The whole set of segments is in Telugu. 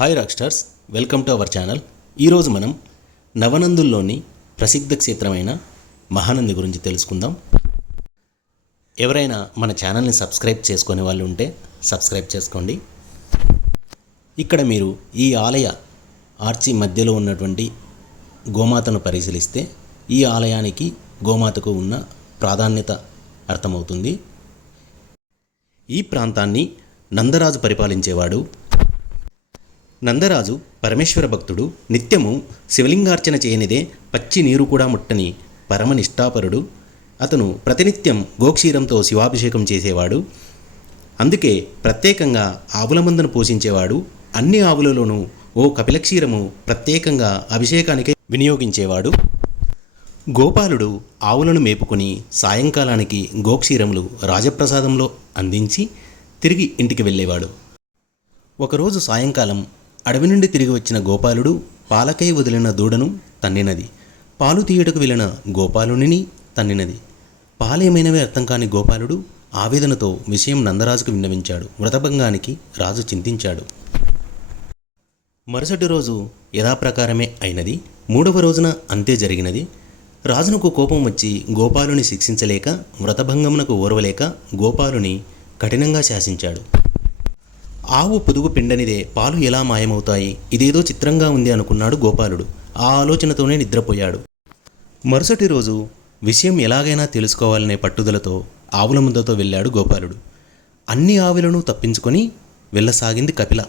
Hi rock stars, welcome to our channel. ఈరోజు మనం నవనందుల్లోని ప్రసిద్ధ క్షేత్రమైన మహానంది గురించి తెలుసుకుందాం. ఎవరైనా మన ఛానల్ని సబ్స్క్రైబ్ చేసుకునే వాళ్ళు ఉంటే సబ్స్క్రైబ్ చేసుకోండి. ఇక్కడ మీరు ఈ ఆలయ ఆర్చి మధ్యలో ఉన్నటువంటి గోమాతను పరిశీలిస్తే ఈ ఆలయానికి గోమాతకు ఉన్న ప్రాధాన్యత అర్థమవుతుంది. ఈ ప్రాంతాన్ని నందరాజు పరిపాలించేవాడు. నందరాజు పరమేశ్వర భక్తుడు. నిత్యము శివలింగార్చన చేయనిదే పచ్చి నీరు కూడా ముట్టని పరమ నిష్ఠాపరుడు. అతను ప్రతినిత్యం గోక్షీరంతో శివాభిషేకం చేసేవాడు. అందుకే ప్రత్యేకంగా ఆవుల మందను పోషించేవాడు. అన్ని ఆవులలోనూ ఓ కపిలక్షీరము ప్రత్యేకంగా అభిషేకానికి వినియోగించేవాడు. గోపాలుడు ఆవులను మేపుకొని సాయంకాలానికి గోక్షీరములు రాజప్రసాదంలో అందించి తిరిగి ఇంటికి వెళ్ళేవాడు. ఒకరోజు సాయంకాలం అడవి నుండి తిరిగి వచ్చిన గోపాలుడు పాలకై వదిలిన దూడను తన్నినది. పాలు తీయటకు వెళ్ళిన గోపాలుని తన్నినది. పాలేమైనవే అర్థం కాని గోపాలుడు ఆవేదనతో విషయం నందరాజుకు విన్నవించాడు. వ్రతభంగానికి రాజు చింతించాడు. మరుసటి రోజు యథాప్రకారమే అయినది. మూడవ రోజున అంతే జరిగినది. రాజునకు కోపం వచ్చి గోపాలుని శిక్షించలేక వ్రతభంగమునకు ఓర్వలేక గోపాలుని కఠినంగా శాసించాడు. ఆవు పొదుగు పిండనిదే పాలు ఎలా మాయమవుతాయి? ఇదేదో చిత్రంగా ఉంది అనుకున్నాడు గోపాలుడు. ఆ ఆలోచనతోనే నిద్రపోయాడు. మరుసటి రోజు విషయం ఎలాగైనా తెలుసుకోవాలనే పట్టుదలతో ఆవుల ముందతో వెళ్ళాడు గోపాలుడు. అన్ని ఆవులను తప్పించుకొని వెళ్ళసాగింది కపిల.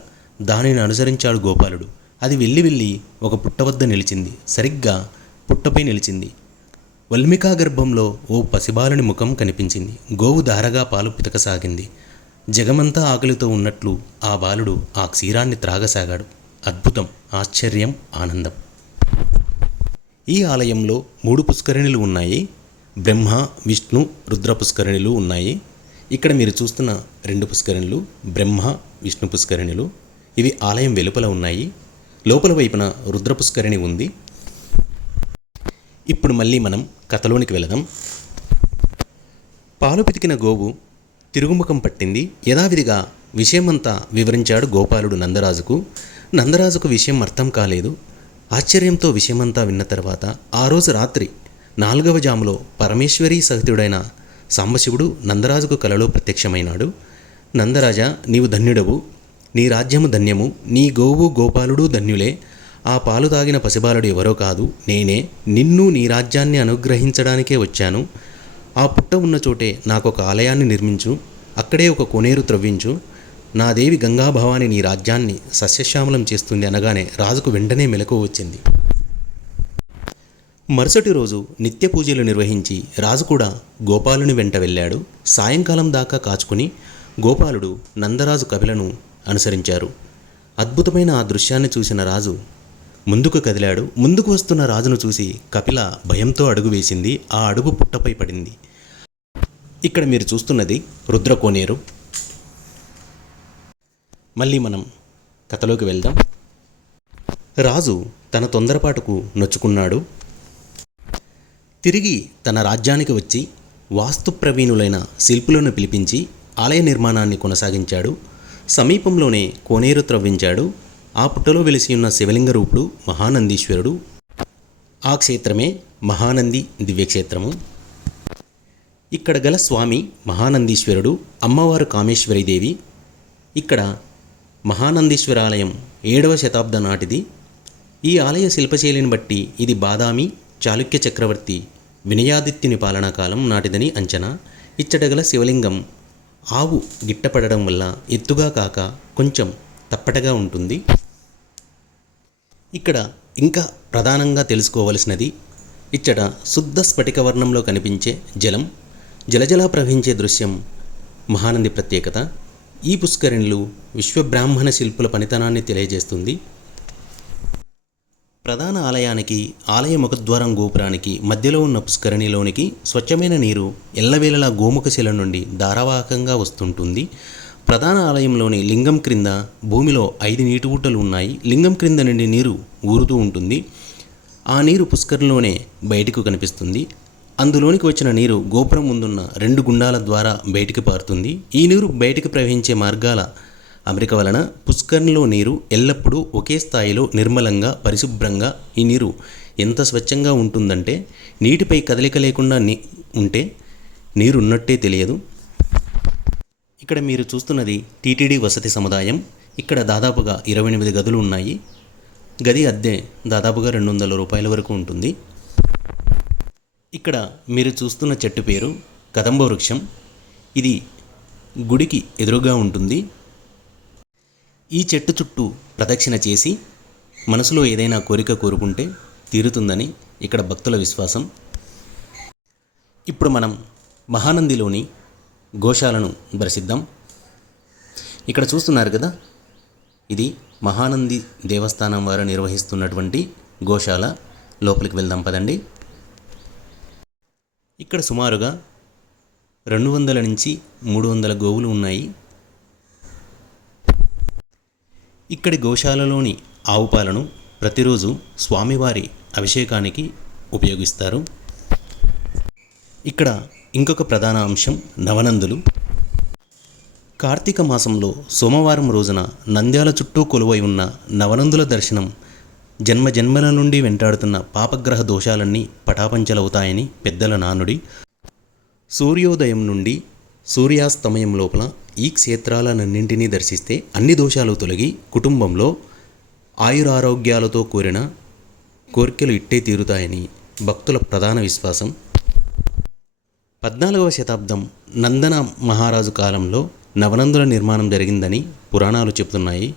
దానిని అనుసరించాడు గోపాలుడు. అది వెళ్ళి ఒక పుట్ట వద్ద నిలిచింది. సరిగ్గా పుట్టపై నిలిచింది. వల్మికా గర్భంలో ఓ పసిబాలుని ముఖం కనిపించింది. గోవు ధారగా పాలు పితకసాగింది. జగమంతా ఆకలితో ఉన్నట్లు ఆ బాలుడు ఆ క్షీరాన్ని త్రాగసాగాడు. అద్భుతం, ఆశ్చర్యం, ఆనందం. ఈ ఆలయంలో 3 పుష్కరిణులు ఉన్నాయి. బ్రహ్మ, విష్ణు, రుద్ర పుష్కరిణులు ఉన్నాయి. ఇక్కడ మీరు చూస్తున్న 2 పుష్కరిణులు బ్రహ్మ, విష్ణు పుష్కరిణులు. ఇవి ఆలయం వెలుపల ఉన్నాయి. లోపల వైపున రుద్ర పుష్కరిణి ఉంది. ఇప్పుడు మళ్ళీ మనం కథలోనికి వెళదాం. పాలు పితికిన గోవు తిరుగుముఖం పట్టింది. యథావిధిగా విషయమంతా వివరించాడు గోపాలుడు నందరాజుకు. నందరాజుకు విషయం అర్థం కాలేదు. ఆశ్చర్యంతో విషయమంతా విన్న తర్వాత ఆ రోజు రాత్రి 4వ జాములో పరమేశ్వరీ సహితుడైన సాంబశివుడు నందరాజుకు కలలో ప్రత్యక్షమైనాడు. నందరాజా, నీవు ధన్యుడవు. నీ రాజ్యము ధన్యము. నీ గోవు గోపాలుడు ధన్యులే. ఆ పాలు తాగిన పసిబాలుడు ఎవరో కాదు, నేనే. నిన్ను నీ రాజ్యాన్ని అనుగ్రహించడానికే వచ్చాను. ఆ పుట్ట ఉన్న చోటే నాకొక ఆలయాన్ని నిర్మించు. అక్కడే ఒక కోనేరు త్రవ్వించు. నా దేవి గంగాభవాని నీ రాజ్యాన్ని సస్యశ్యామలం చేస్తుంది అనగానే రాజుకు వెంటనే మెలకువ వచ్చింది. మరుసటి రోజు నిత్య పూజలు నిర్వహించి రాజు కూడా గోపాలుని వెంట వెళ్ళాడు. సాయంకాలం దాకా కాచుకుని గోపాలుడు నందరాజు కపిలను అనుసరించారు. అద్భుతమైన ఆ దృశ్యాన్ని చూసిన రాజు ముందుకు కదిలాడు. ముందుకు వస్తున్న రాజును చూసి కపిల భయంతో అడుగు వేసింది. ఆ అడుగు పుట్టపై పడింది. ఇక్కడ మీరు చూస్తున్నది రుద్రకోనేరు. మళ్ళీ మనం కథలోకి వెళ్దాం. రాజు తన తొందరపాటుకు నొచ్చుకున్నాడు. తిరిగి తన రాజ్యానికి వచ్చి వాస్తు ప్రవీణులైన శిల్పులను పిలిపించి ఆలయ నిర్మాణాన్ని కొనసాగించాడు. సమీపంలోనే కోనేరు త్రవ్వించాడు. ఆ పుట్టలో వెలిసి ఉన్న శివలింగ రూపుడు మహానందీశ్వరుడు. ఆ క్షేత్రమే మహానంది దివ్యక్షేత్రము. ఇక్కడ గల స్వామి మహానందీశ్వరుడు, అమ్మవారు కామేశ్వరీదేవి. ఇక్కడ మహానందీశ్వరాలయం 7వ శతాబ్దం నాటిది. ఈ ఆలయ శిల్పశైలిని బట్టి ఇది బాదామి చాళుక్య చక్రవర్తి వినయాదిత్యుని పాలనా కాలం నాటిదని అంచనా. ఇచ్చట గల శివలింగం ఆవు గిట్టపడడం వల్ల ఎత్తుగా కాక కొంచెం తప్పటగా ఉంటుంది. ఇక్కడ ఇంకా ప్రధానంగా తెలుసుకోవలసినది, ఇచ్చట శుద్ధ స్ఫటిక వర్ణంలో కనిపించే జలం, జలజలా ప్రవహించే దృశ్యం మహానంది ప్రత్యేకత. ఈ పుష్కరిణులు విశ్వబ్రాహ్మణ శిల్పుల పనితనాన్ని తెలియజేస్తుంది. ప్రధాన ఆలయానికి, ఆలయ ముఖద్వారం గోపురానికి మధ్యలో ఉన్న పుష్కరిణిలోనికి స్వచ్ఛమైన నీరు ఎల్లవేళలా గోముఖశిల నుండి ధారావాహకంగా వస్తుంటుంది. ప్రధాన ఆలయంలోని లింగం క్రింద భూమిలో 5 నీటి ఊటలు ఉన్నాయి. లింగం క్రింద నుండి నీరు ఊరుతూ ఉంటుంది. ఆ నీరు పుష్కరంలోనే బయటకు కనిపిస్తుంది. అందులోనికి వచ్చిన నీరు గోపురం ముందున్న 2 గుండాల ద్వారా బయటికి పారుతుంది. ఈ నీరు బయటికి ప్రవహించే మార్గాల అమరిక వలన పుష్కరిణిలో నీరు ఎల్లప్పుడూ ఒకే స్థాయిలో నిర్మలంగా పరిశుభ్రంగా ఈ నీరు ఎంత స్వచ్ఛంగా ఉంటుందంటే నీటిపై కదలిక లేకుండా ఉంటే నీరు ఉన్నట్టే తెలియదు. ఇక్కడ మీరు చూస్తున్నది టీటీడీ వసతి సముదాయం. ఇక్కడ దాదాపుగా 28 గదులు ఉన్నాయి. గది అద్దె దాదాపుగా 200 రూపాయల వరకు ఉంటుంది. ఇక్కడ మీరు చూస్తున్న చెట్టు పేరు కదంబ వృక్షం. ఇది గుడికి ఎదురుగా ఉంటుంది. ఈ చెట్టు చుట్టూ ప్రదక్షిణ చేసి మనసులో ఏదైనా కోరిక కోరుకుంటే తీరుతుందని ఇక్కడ భక్తుల విశ్వాసం. ఇప్పుడు మనం మహానందిలోని గోశాలను దర్శిద్దాం. ఇక్కడ చూస్తున్నారు కదా, ఇది మహానంది దేవస్థానం వారు నిర్వహిస్తున్నటువంటి గోశాల. లోపలికి వెళ్దాం పదండి. ఇక్కడ సుమారుగా 200 నుంచి 300 గోవులు ఉన్నాయి. ఇక్కడి గోశాలలోని ఆవు పాలను ప్రతిరోజు స్వామివారి అభిషేకానికి ఉపయోగిస్తారు. ఇక్కడ ఇంకొక ప్రధాన అంశం నవనందులు. కార్తీక మాసంలో సోమవారం రోజున నంద్యాల చుట్టూ కొలువై ఉన్న నవనందుల దర్శనం జన్మజన్మల నుండి వెంటాడుతున్న పాపగ్రహ దోషాలన్నీ పటాపంచలవుతాయని పెద్దల నానుడి. సూర్యోదయం నుండి సూర్యాస్తమయం లోపల ఈ క్షేత్రాలన్నింటినీ దర్శిస్తే అన్ని దోషాలు తొలగి కుటుంబంలో ఆయురారోగ్యాలతో కూడిన కోరికలు ఇట్టే తీరుతాయని భక్తుల ప్రధాన విశ్వాసం. 14వ శతాబ్దం నందన మహారాజు కాలంలో నవనందుల నిర్మాణం జరిగిందని పురాణాలు చెబుతున్నాయి.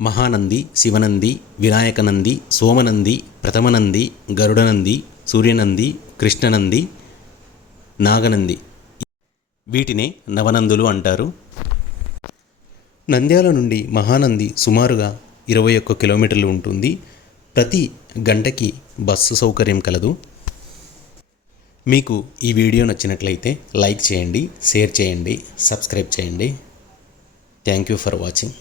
మహానంది, శివనంది, వినాయకనంది, సోమనంది, ప్రథమనంది, గరుడనంది, సూర్యనంది, కృష్ణనంది, నాగనంది, వీటినే నవనందులు అంటారు. నంద్యాల నుండి మహానంది సుమారుగా 21 కిలోమీటర్లు ఉంటుంది. ప్రతి గంటకి బస్సు సౌకర్యం కలదు. మీకు ఈ వీడియో నచ్చినట్లయితే లైక్ చేయండి, షేర్ చేయండి, సబ్స్క్రైబ్ చేయండి. Thank you for watching.